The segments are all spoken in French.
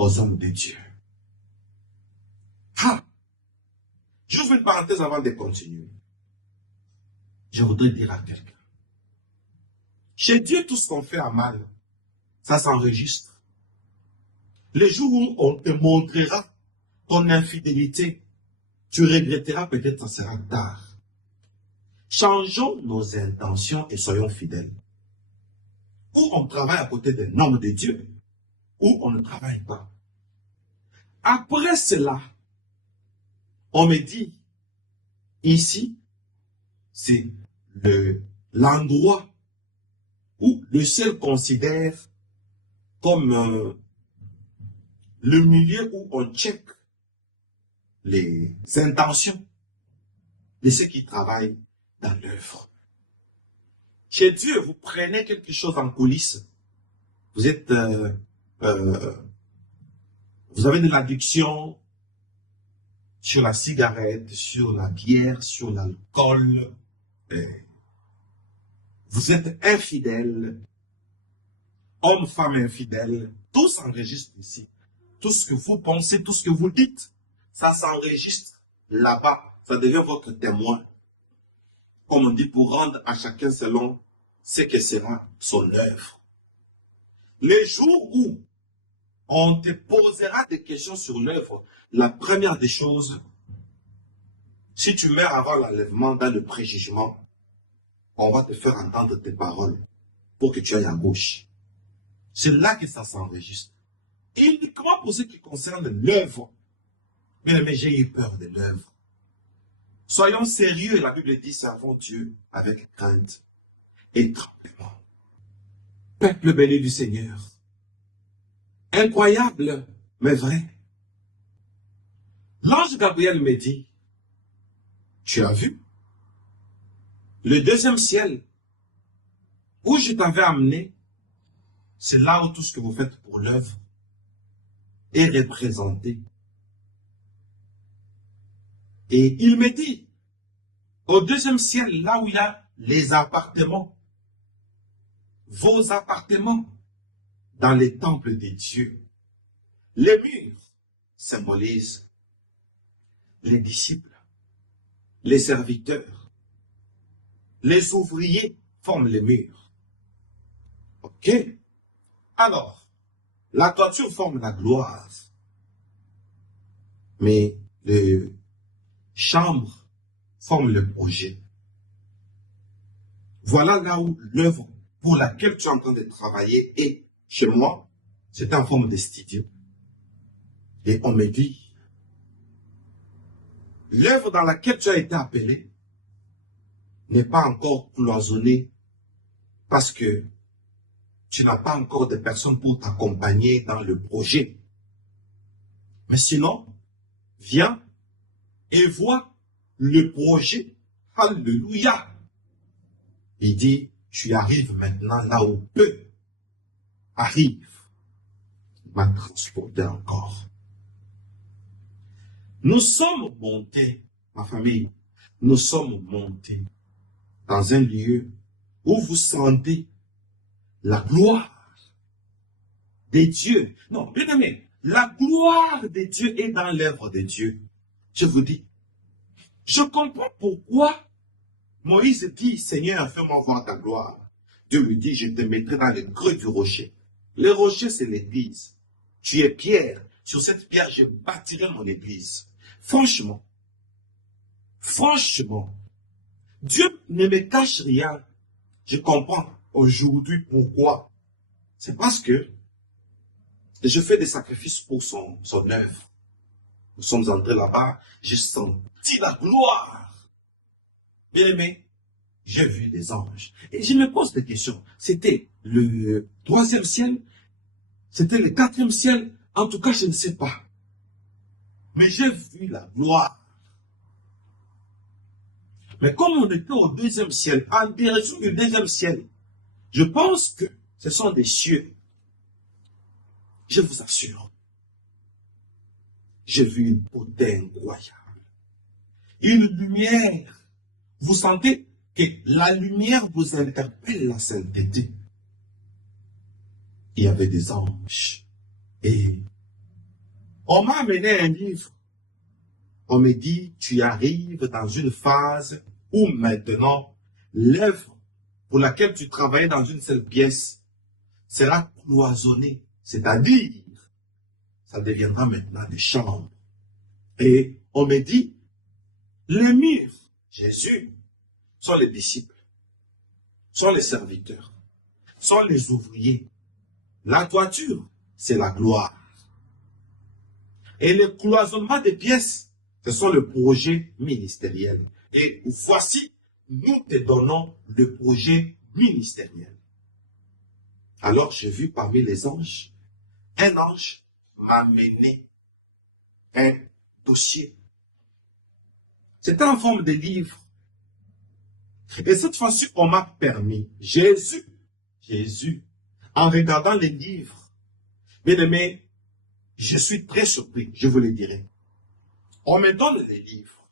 aux hommes de Dieu. Ah! J'ouvre une parenthèse avant de continuer. Je voudrais dire à quelqu'un. Chez Dieu, tout ce qu'on fait à mal, ça s'enregistre. Le jour où on te montrera ton infidélité, tu regretteras peut-être, ça sera tard. Changeons nos intentions et soyons fidèles. Ou on travaille à côté d'un homme de Dieu, ou on ne travaille pas. Après cela, on me dit, ici, c'est l'endroit où le ciel considère comme le milieu où on check les intentions de ceux qui travaillent dans l'œuvre. Chez Dieu, vous prenez quelque chose en coulisses. Vous êtes, vous avez de l'addiction sur la cigarette, sur la bière, sur l'alcool. Vous êtes infidèle, homme, femme infidèle. Tout s'enregistre ici. Tout ce que vous pensez, tout ce que vous dites, ça s'enregistre là-bas. Ça devient votre témoin. Comme on dit, pour rendre à chacun selon ce que sera son œuvre. Les jours où on te posera des questions sur l'œuvre, la première des choses, si tu meurs avant l'enlèvement dans le préjugement, on va te faire entendre tes paroles pour que tu ailles à gauche. C'est là que ça s'enregistre. Uniquement pour ce qui concerne l'œuvre. Mais j'ai eu peur de l'œuvre. Soyons sérieux, la Bible dit, servons Dieu avec crainte et tremblement. Peuple béni du Seigneur. Incroyable, mais vrai. L'ange Gabriel me dit, tu as vu le deuxième ciel où je t'avais amené, c'est là où tout ce que vous faites pour l'œuvre est représenté. Et il me dit, au deuxième ciel, là où il y a les appartements, vos appartements, dans les temples des dieux, les murs symbolisent les disciples, les serviteurs, les ouvriers forment les murs. Ok? Alors, la toiture forme la gloire, mais les chambres forment le projet. Voilà là où l'œuvre pour laquelle tu es en train de travailler est. Chez moi, c'est en forme de studio. Et on me dit, l'œuvre dans laquelle tu as été appelé n'est pas encore cloisonnée parce que tu n'as pas encore de personnes pour t'accompagner dans le projet. Mais sinon, viens et vois le projet. Alléluia. Il dit, tu arrives maintenant là où peu arrive. Il m'a transporté encore. Nous sommes montés, ma famille, nous sommes montés dans un lieu où vous sentez la gloire des dieux. Non, bien aimé, la gloire des dieux est dans l'œuvre de Dieu. Je vous dis, je comprends pourquoi Moïse dit, Seigneur, fais-moi voir ta gloire. Dieu lui dit, je te mettrai dans le creux du rocher. Le rocher, c'est l'église. Tu es pierre. Sur cette pierre, je bâtirai mon église. Franchement, Dieu ne me cache rien. Je comprends aujourd'hui pourquoi. C'est parce que je fais des sacrifices pour son œuvre. Nous sommes entrés là-bas, j'ai senti la gloire. Bien aimé, j'ai vu des anges. Et je me pose des questions. C'était le 3e ciel? C'était le 4e ciel? En tout cas, je ne sais pas. Mais j'ai vu la gloire. Mais comme on était au 2e ciel, en direction du 2e ciel, je pense que ce sont des cieux. Je vous assure. J'ai vu une beauté incroyable. Une lumière. Vous sentez que la lumière vous interpelle la sainteté. Il y avait des anges. Et On m'a amené un livre. On me dit, tu arrives dans une phase où maintenant, l'œuvre pour laquelle tu travaillais dans une seule pièce sera cloisonnée. C'est-à-dire, ça deviendra maintenant des chambres. Et on me dit, les murs, Jésus, sont les disciples, sont les serviteurs, sont les ouvriers. La toiture, c'est la gloire. Et le cloisonnement des pièces, ce sont le projet ministériel. Et voici, nous te donnons le projet ministériel. Alors j'ai vu parmi les anges, un ange m'a mené un dossier. C'était en forme de livre. Et cette fois-ci, on m'a permis, Jésus, en regardant les livres, bien aimé, je suis très surpris, je vous le dirai. On me donne les livres.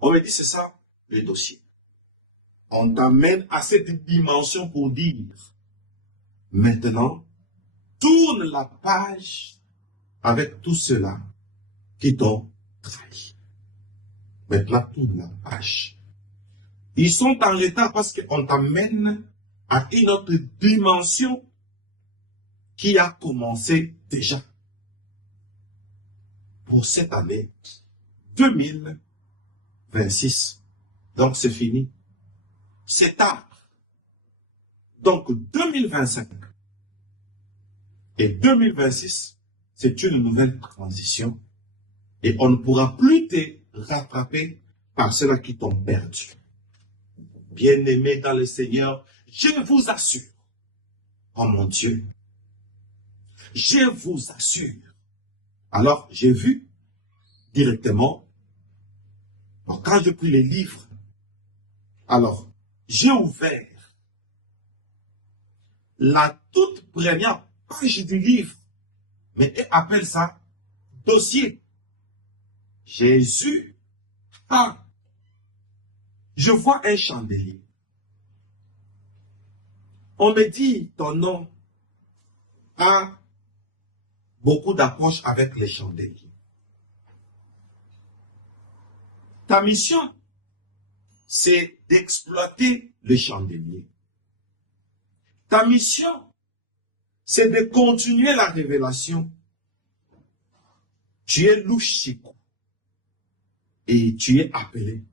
On me dit, c'est ça, le dossier. On t'amène à cette dimension pour dire, maintenant, tourne la page avec tout cela qui t'ont trahi. Maintenant, tourne la page. Ils sont en retard parce qu'on t'amène à une autre dimension qui a commencé déjà. Pour cette année 2026. Donc c'est fini. C'est tard. Donc 2025 et 2026, c'est une nouvelle transition. Et on ne pourra plus te rattraper par ceux-là qui t'ont perdu. Bien-aimés dans le Seigneur, je vous assure, oh mon Dieu, je vous assure. Alors, j'ai vu directement, quand je pris les livres, alors, j'ai ouvert la toute première page du livre, mais elle appelle ça dossier. Jésus, je vois un chandelier. On me dit, ton nom a beaucoup d'approches avec les chandeliers. Ta mission, c'est d'exploiter le chandelier. Ta mission, c'est de continuer la révélation. Tu es louchico et tu es appelé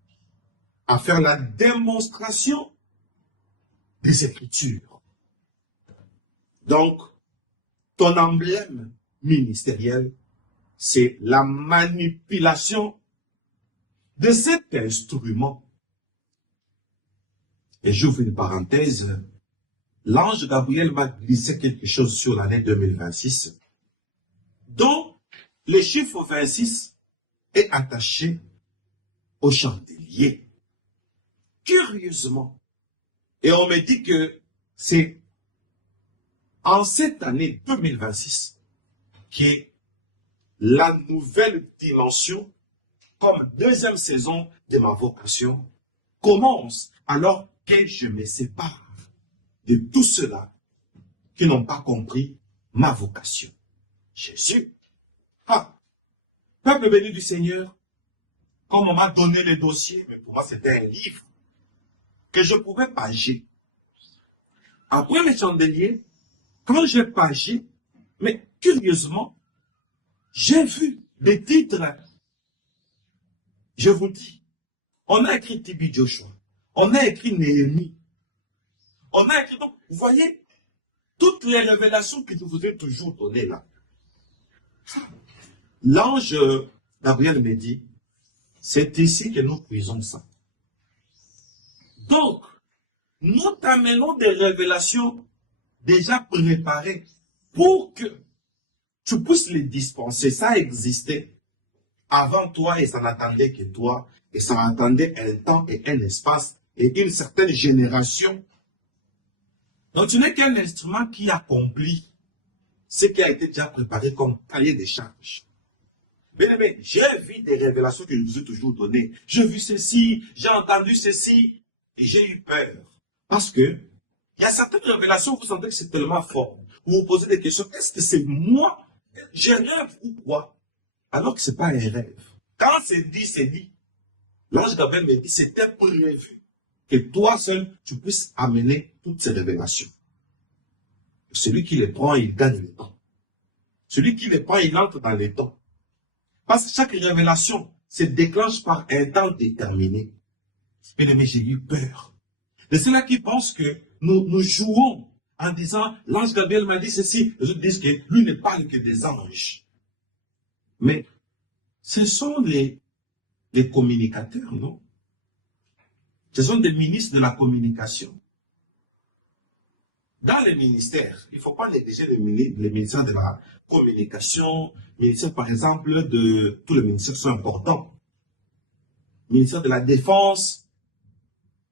à faire la démonstration des Écritures. Donc, ton emblème ministériel, c'est la manipulation de cet instrument. Et j'ouvre une parenthèse, l'ange Gabriel m'a glissé quelque chose sur l'année 2026, dont le chiffre 26 est attaché au chandelier. Curieusement. Et on me dit que c'est en cette année 2026 que la nouvelle dimension, comme deuxième saison de ma vocation, commence alors que je me sépare de tous ceux-là qui n'ont pas compris ma vocation. Jésus. Peuple béni du Seigneur, comme on m'a donné les dossiers, mais pour moi c'était un livre que je pouvais pager. Après le chandelier, quand j'ai pagé, mais curieusement, j'ai vu des titres. Je vous dis, on a écrit Tibi Joshua, on a écrit Néhémie, on a écrit, donc, vous voyez, toutes les révélations que je vous ai toujours données là. L'ange Gabriel me dit, c'est ici que nous puisons ça. Donc, nous t'amenons des révélations déjà préparées pour que tu puisses les dispenser. Ça existait avant toi et ça n'attendait que toi. Et ça attendait un temps et un espace et une certaine génération. Donc tu n'es qu'un instrument qui accomplit ce qui a été déjà préparé comme cahier des charges. Bien aimé, j'ai vu des révélations que je vous ai toujours données. J'ai vu ceci, j'ai entendu ceci et j'ai eu peur. Parce que il y a certaines révélations, vous sentez que c'est tellement fort. Vous vous posez des questions, est-ce que c'est moi Je rêve ou quoi? Alors que ce n'est pas un rêve. Quand c'est dit, c'est dit. L'ange Gabriel me dit, c'était prévu que toi seul, tu puisses amener toutes ces révélations. Celui qui les prend, il gagne le temps. Celui qui les prend, il entre dans le temps. Parce que chaque révélation se déclenche par un temps déterminé. Mais j'ai eu peur. Et c'est là qui pensent que nous jouons en disant, l'ange Gabriel m'a dit ceci. Les autres disent que lui ne parle que des anges. Mais ce sont les communicateurs, non? Ce sont des ministres de la communication. Dans les ministères, il ne faut pas négliger les ministères de la communication, ministère par exemple de tous les ministères sont importants. Ministère de la Défense,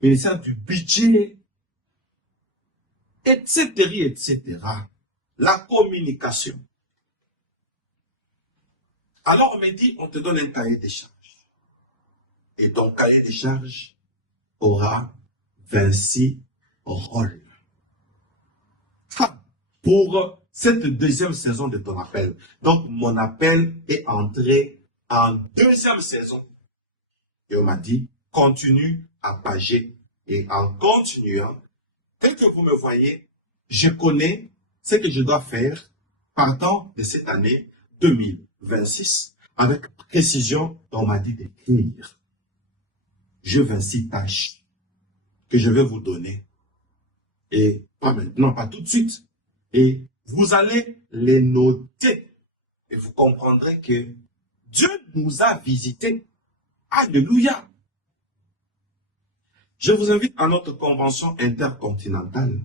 ministère du Budget, etc., etc. La communication. Alors on me dit, on te donne un cahier des charges. Et ton cahier des charges aura 26 rôles. Pour cette deuxième saison de ton appel. Donc, mon appel est entré en deuxième saison. Et on m'a dit, continue à pager. Et en continuant, tel que vous me voyez, je connais ce que je dois faire partant de cette année 2026. Avec précision, on m'a dit d'écrire. Je 26 tâches que je vais vous donner. Et pas maintenant, pas tout de suite. Et vous allez les noter. Et vous comprendrez que Dieu nous a visités. Alléluia. Je vous invite à notre convention intercontinentale